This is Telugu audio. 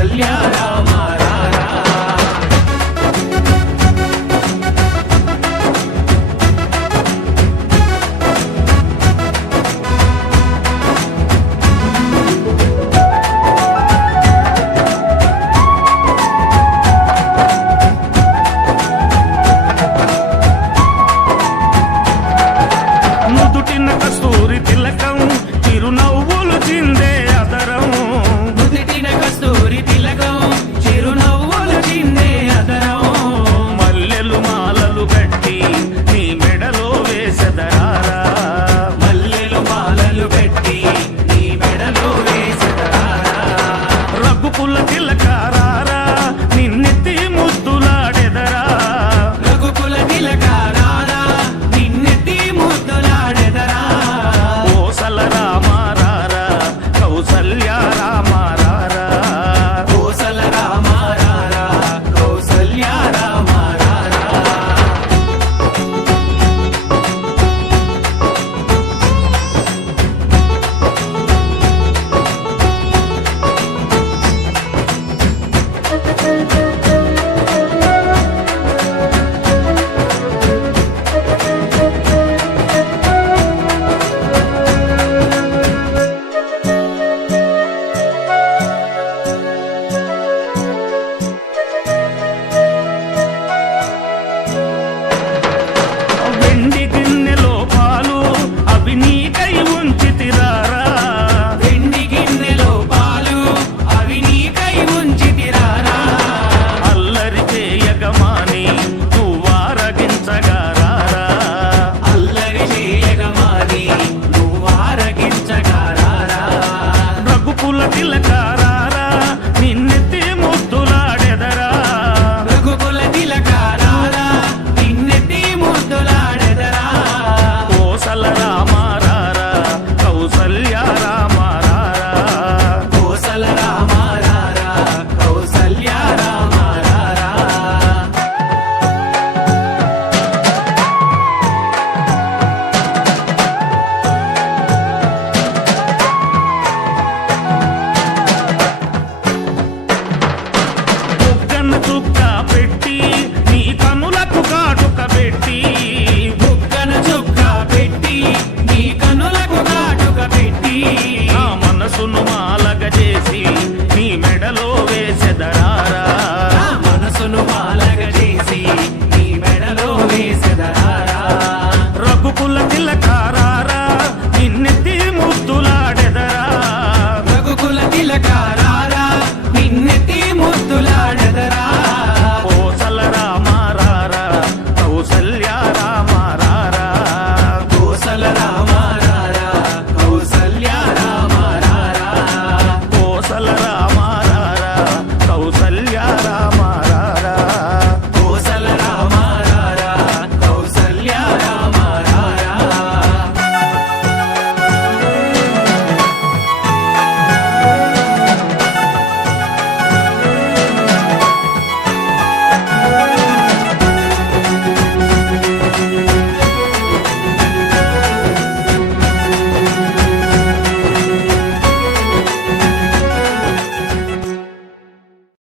కౌసల్య రామ రారా. నుదుటిన కస్తూరి తిలకం చిరునవ్వులు చిందే అదరం. నుదిటిన కస్తూరి తిలకం చిరునవ్వులు చిందే అదరం. మల్లెలు మాలలు కట్టి నీ మెడలో వేసెదరారా. మల్లెలు మాలలు పెట్టి నీ మెడలో వేసెదరారా. రఘుకుల తిలకారారా నిన్నెత్తి ముద్దులాడెదరా. రఘుకుల తిలకారారా నిన్నెత్తి ముద్దులాడెదరా. కోసల రామారారా కౌసల్య రామారారా. కోసల రామ రారా కౌసల్య రామ రారా. వెండి గిన్నెలో పాలు అవి నీకై ఉంచితిరారా. వెండి గిన్నెలో పాలు అవి నీకై ఉంచితిరారా. అల్లరి చేయగమాని నువ్వారగించగారారా. అల్లరి చేయగమాని నువ్వారగించగారారా. రఘుకుల తిలకారారా నిన్నెత్తి ముద్దులాడెదరా. రఘుకుల తిలకారారా నిన్నెత్తి ముద్దులాడెదరా. కోసల రామారారా కౌసల్య రామారారా. కోసల రామ రారా కౌసల్య రామ రారా. బుగ్గన చుక్క పెట్టి నీ కనులకు కాటుక పెట్టి. బుగ్గన చుక్క పెట్టి నీ కనులకు కాటుక పెట్టి. నా మనసును మాల